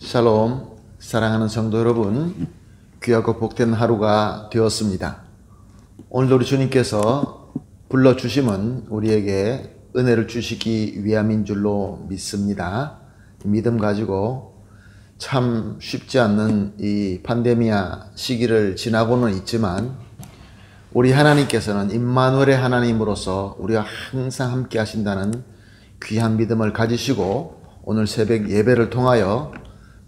샬롬, 사랑하는 성도 여러분, 귀하고 복된 하루가 되었습니다. 오늘도 우리 주님께서 불러주심은 우리에게 은혜를 주시기 위함인 줄로 믿습니다. 믿음 가지고 참 쉽지 않는 이 팬데미아 시기를 지나고는 있지만 우리 하나님께서는 임마누엘의 하나님으로서 우리와 항상 함께 하신다는 귀한 믿음을 가지시고 오늘 새벽 예배를 통하여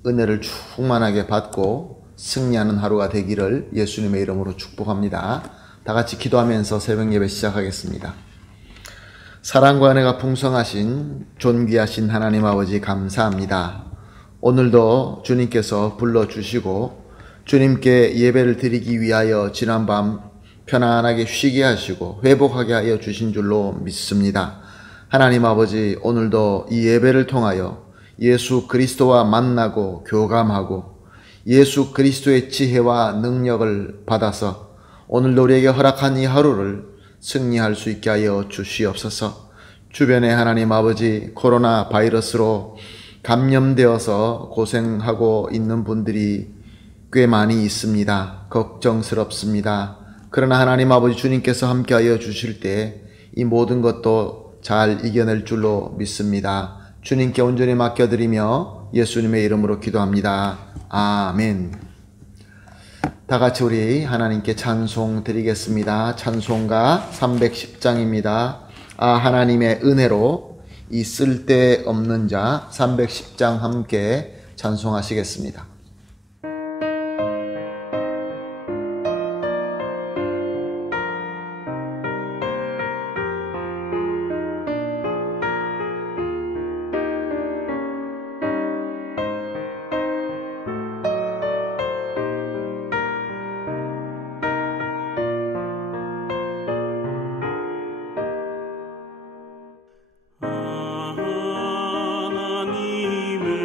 은혜를 충만하게 받고 승리하는 하루가 되기를 예수님의 이름으로 축복합니다. 다 같이 기도하면서 새벽 예배 시작하겠습니다. 사랑과 은혜가 풍성하신 존귀하신 하나님 아버지 감사합니다. 오늘도 주님께서 불러주시고 주님께 예배를 드리기 위하여 지난밤 편안하게 쉬게 하시고 회복하게 하여 주신 줄로 믿습니다. 하나님 아버지, 오늘도 이 예배를 통하여 예수 그리스도와 만나고 교감하고 예수 그리스도의 지혜와 능력을 받아서 오늘도 우리에게 허락한 이 하루를 승리할 수 있게 하여 주시옵소서. 주변에 하나님 아버지 코로나 바이러스로 감염되어서 고생하고 있는 분들이 꽤 많이 있습니다. 걱정스럽습니다. 그러나 하나님 아버지 주님께서 함께하여 주실 때 이 모든 것도 잘 이겨낼 줄로 믿습니다. 주님께 온전히 맡겨드리며 예수님의 이름으로 기도합니다. 아멘. 다 같이 우리 하나님께 찬송 드리겠습니다. 찬송가 310장입니다. 하나님의 은혜로 이 쓸데없는 자 310장 함께 찬송하시겠습니다. 하나님의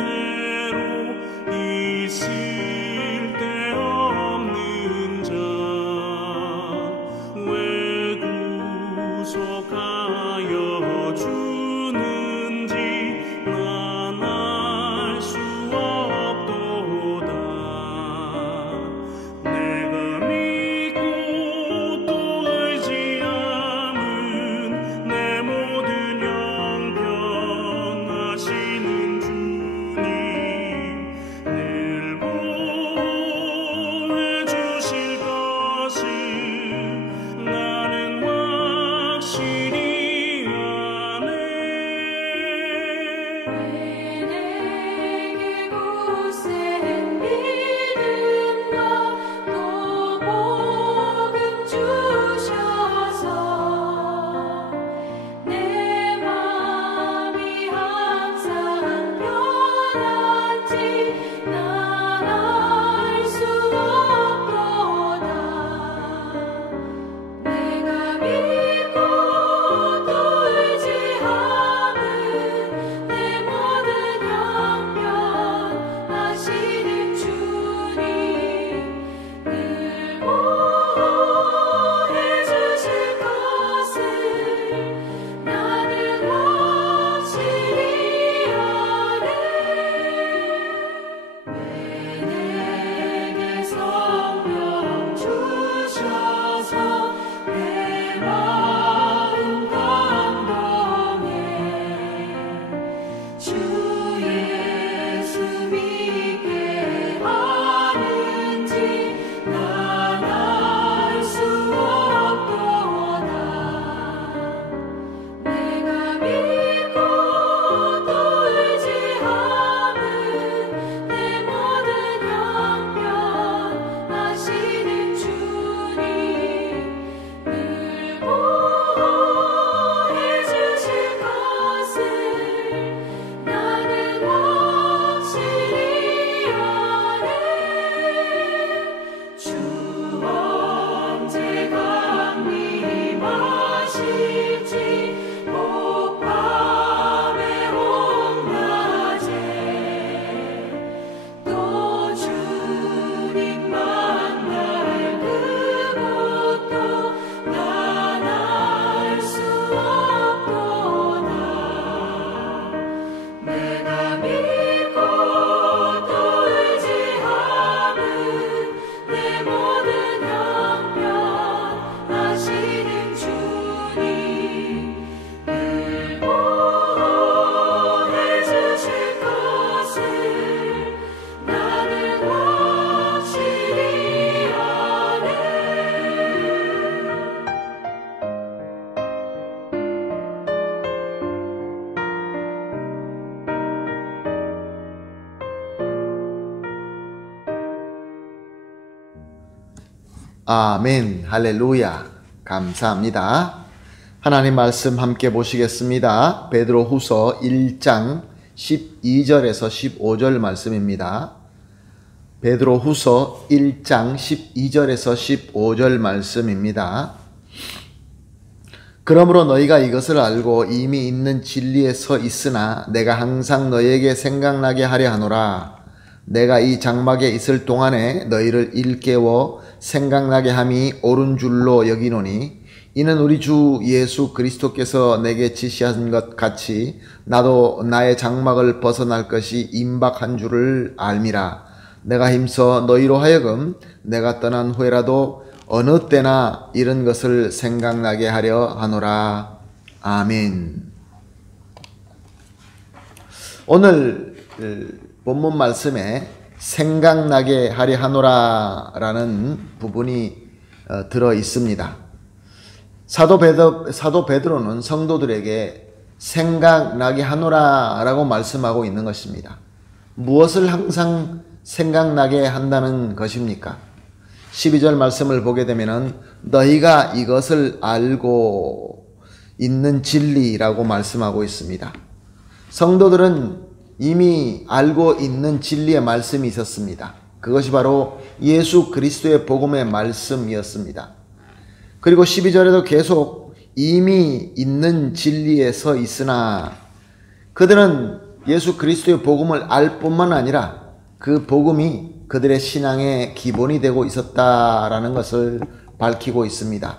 은혜로 아멘. 할렐루야. 감사합니다. 하나님 말씀 함께 보시겠습니다. 베드로후서 1장 12절에서 15절 말씀입니다. 베드로후서 1장 12절에서 15절 말씀입니다. 그러므로 너희가 이것을 알고 이미 있는 진리에 서 있으나 내가 항상 너희에게 생각나게 하려 하노라. 내가 이 장막에 있을 동안에 너희를 일깨워 생각나게 함이 옳은 줄로 여기노니 이는 우리 주 예수 그리스도께서 내게 지시한 것 같이 나도 나의 장막을 벗어날 것이 임박한 줄을 알미라. 내가 힘써 너희로 하여금 내가 떠난 후에라도 어느 때나 이런 것을 생각나게 하려 하노라. 아멘. 오늘 본문 말씀에 생각나게 하려 하노라 라는 부분이 들어 있습니다. 사도 베드로는 성도들에게 생각나게 하노라 라고 말씀하고 있는 것입니다. 무엇을 항상 생각나게 한다는 것입니까? 12절 말씀을 보게 되면은 너희가 이것을 알고 있는 진리라고 말씀하고 있습니다. 성도들은 이미 알고 있는 진리의 말씀이 있었습니다. 그것이 바로 예수 그리스도의 복음의 말씀이었습니다. 그리고 12절에도 계속 이미 있는 진리에 서 있으나 그들은 예수 그리스도의 복음을 알 뿐만 아니라 그 복음이 그들의 신앙의 기본이 되고 있었다라는 것을 밝히고 있습니다.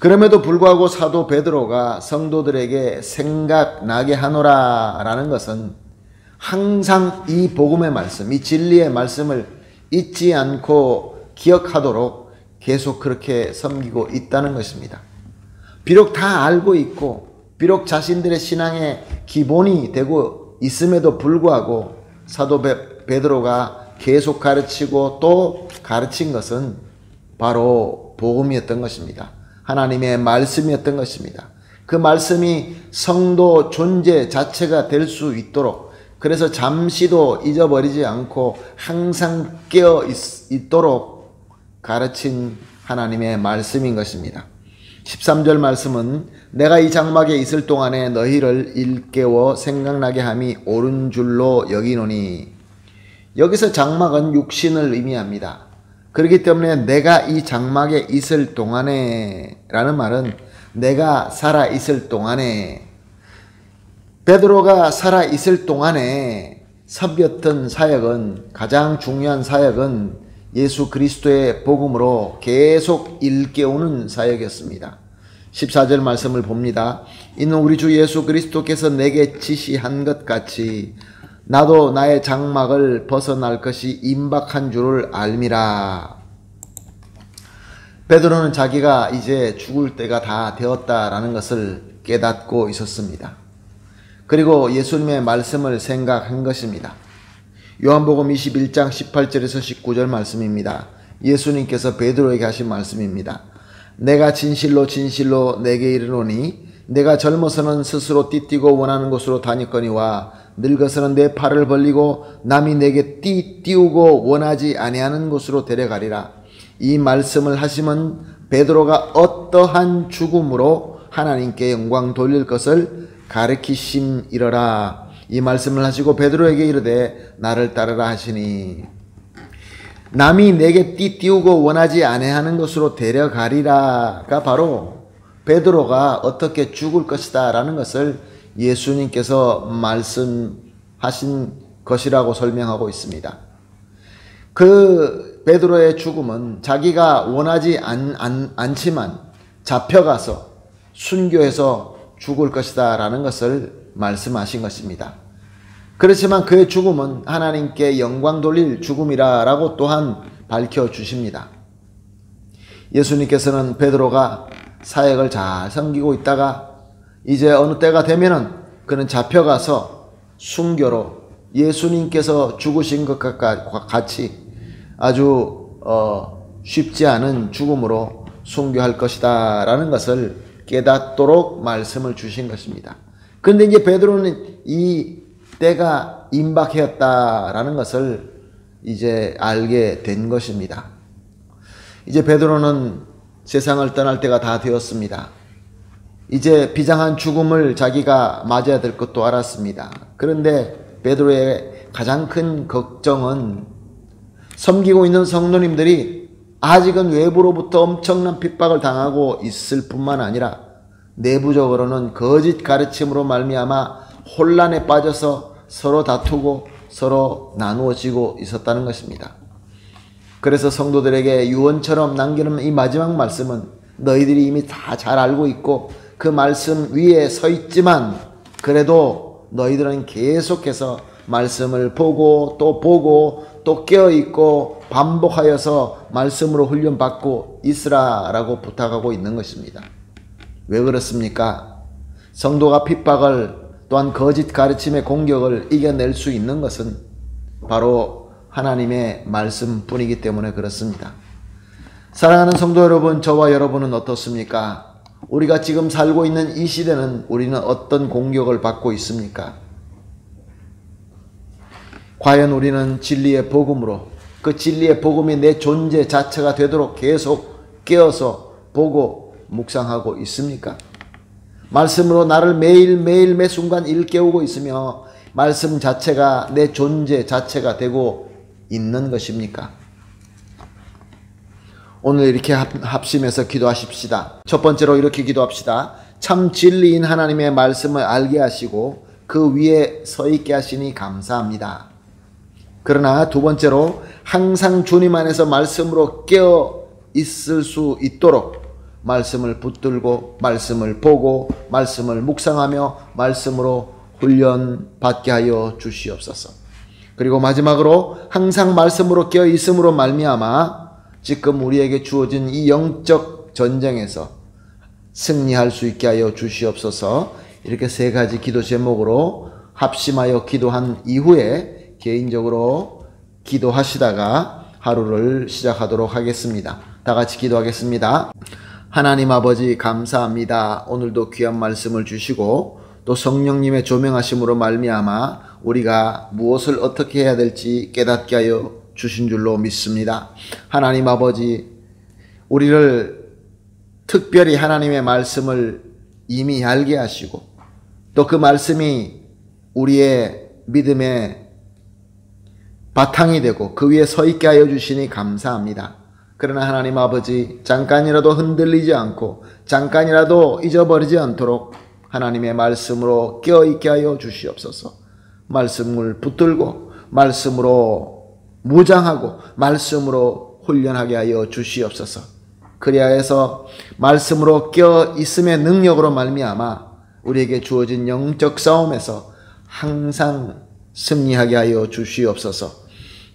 그럼에도 불구하고 사도 베드로가 성도들에게 생각나게 하노라 라는 것은 항상 이 복음의 말씀, 이 진리의 말씀을 잊지 않고 기억하도록 계속 그렇게 섬기고 있다는 것입니다. 비록 다 알고 있고 비록 자신들의 신앙의 기본이 되고 있음에도 불구하고 사도 베드로가 계속 가르치고 또 가르친 것은 바로 복음이었던 것입니다. 하나님의 말씀이었던 것입니다. 그 말씀이 성도 존재 자체가 될 수 있도록, 그래서 잠시도 잊어버리지 않고 항상 깨어 있도록 가르친 하나님의 말씀인 것입니다. 13절 말씀은 내가 이 장막에 있을 동안에 너희를 일깨워 생각나게 함이 옳은 줄로 여기노니, 여기서 장막은 육신을 의미합니다. 그렇기 때문에 내가 이 장막에 있을 동안에 라는 말은 내가 살아 있을 동안에, 베드로가 살아 있을 동안에 섬겼던 사역은, 가장 중요한 사역은 예수 그리스도의 복음으로 계속 일깨우는 사역이었습니다. 14절 말씀을 봅니다. 이는 우리 주 예수 그리스도께서 내게 지시한 것 같이 나도 나의 장막을 벗어날 것이 임박한 줄을 알미라. 베드로는 자기가 이제 죽을 때가 다 되었다라는 것을 깨닫고 있었습니다. 그리고 예수님의 말씀을 생각한 것입니다. 요한복음 21장 18절에서 19절 말씀입니다. 예수님께서 베드로에게 하신 말씀입니다. 내가 진실로 진실로 내게 이르노니 내가 젊어서는 스스로 띠뛰고 원하는 곳으로 다녔거니와 늙어서는 내 팔을 벌리고 남이 내게 띄우고 원하지 아니하는 곳으로 데려가리라. 이 말씀을 하시면 베드로가 어떠한 죽음으로 하나님께 영광 돌릴 것을 가르치심이러라. 이 말씀을 하시고 베드로에게 이르되 나를 따르라 하시니, 남이 내게 띄우고 원하지 아니하는 것으로 데려가리라가 바로 베드로가 어떻게 죽을 것이다 라는 것을 예수님께서 말씀하신 것이라고 설명하고 있습니다. 그 베드로의 죽음은 자기가 원하지 않지만 잡혀가서 순교해서 죽을 것이다 라는 것을 말씀하신 것입니다. 그렇지만 그의 죽음은 하나님께 영광 돌릴 죽음이라고 또한 밝혀주십니다. 예수님께서는 베드로가 사역을 잘 섬기고 있다가 이제 어느 때가 되면은 그는 잡혀가서 순교로 예수님께서 죽으신 것과 같이 아주 쉽지 않은 죽음으로 순교할 것이다 라는 것을 깨닫도록 말씀을 주신 것입니다. 그런데 이제 베드로는 이 때가 임박했다라는 것을 이제 알게 된 것입니다. 이제 베드로는 세상을 떠날 때가 다 되었습니다. 이제 비장한 죽음을 자기가 맞아야 될 것도 알았습니다. 그런데 베드로의 가장 큰 걱정은 섬기고 있는 성도님들이 아직은 외부로부터 엄청난 핍박을 당하고 있을 뿐만 아니라 내부적으로는 거짓 가르침으로 말미암아 혼란에 빠져서 서로 다투고 서로 나누어지고 있었다는 것입니다. 그래서 성도들에게 유언처럼 남기는 이 마지막 말씀은 너희들이 이미 다 잘 알고 있고 그 말씀 위에 서 있지만 그래도 너희들은 계속해서 말씀을 보고 또 깨어있고 반복하여서 말씀으로 훈련받고 있으라라고 부탁하고 있는 것입니다. 왜 그렇습니까? 성도가 핍박을 또한 거짓 가르침의 공격을 이겨낼 수 있는 것은 바로 하나님의 말씀뿐이기 때문에 그렇습니다. 사랑하는 성도 여러분, 저와 여러분은 어떻습니까? 우리가 지금 살고 있는 이 시대는 우리는 어떤 공격을 받고 있습니까? 과연 우리는 진리의 복음으로 그 진리의 복음이 내 존재 자체가 되도록 계속 깨어서 보고 묵상하고 있습니까? 말씀으로 나를 매일매일 매 순간 일깨우고 있으며 말씀 자체가 내 존재 자체가 되고 있는 것입니까? 오늘 이렇게 합심해서 기도하십시다. 첫 번째로 이렇게 기도합시다. 참 진리인 하나님의 말씀을 알게 하시고 그 위에 서 있게 하시니 감사합니다. 그러나 두 번째로 항상 주님 안에서 말씀으로 깨어 있을 수 있도록 말씀을 붙들고 말씀을 보고 말씀을 묵상하며 말씀으로 훈련받게 하여 주시옵소서. 그리고 마지막으로 항상 말씀으로 깨어 있음으로 말미암아 지금 우리에게 주어진 이 영적 전쟁에서 승리할 수 있게 하여 주시옵소서. 이렇게 세 가지 기도 제목으로 합심하여 기도한 이후에 개인적으로 기도하시다가 하루를 시작하도록 하겠습니다. 다 같이 기도하겠습니다. 하나님 아버지 감사합니다. 오늘도 귀한 말씀을 주시고 또 성령님의 조명하심으로 말미암아 우리가 무엇을 어떻게 해야 될지 깨닫게 하여 주신 줄로 믿습니다. 하나님 아버지, 우리를 특별히 하나님의 말씀을 이미 알게 하시고 또 그 말씀이 우리의 믿음의 바탕이 되고 그 위에 서 있게 하여 주시니 감사합니다. 그러나 하나님 아버지, 잠깐이라도 흔들리지 않고 잠깐이라도 잊어버리지 않도록 하나님의 말씀으로 깨어있게 하여 주시옵소서. 말씀을 붙들고 말씀으로 무장하고 말씀으로 훈련하게 하여 주시옵소서. 그리하여 해서 말씀으로 깨어있음의 능력으로 말미암아 우리에게 주어진 영적 싸움에서 항상 승리하게 하여 주시옵소서.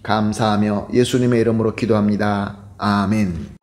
감사하며 예수님의 이름으로 기도합니다. 아멘.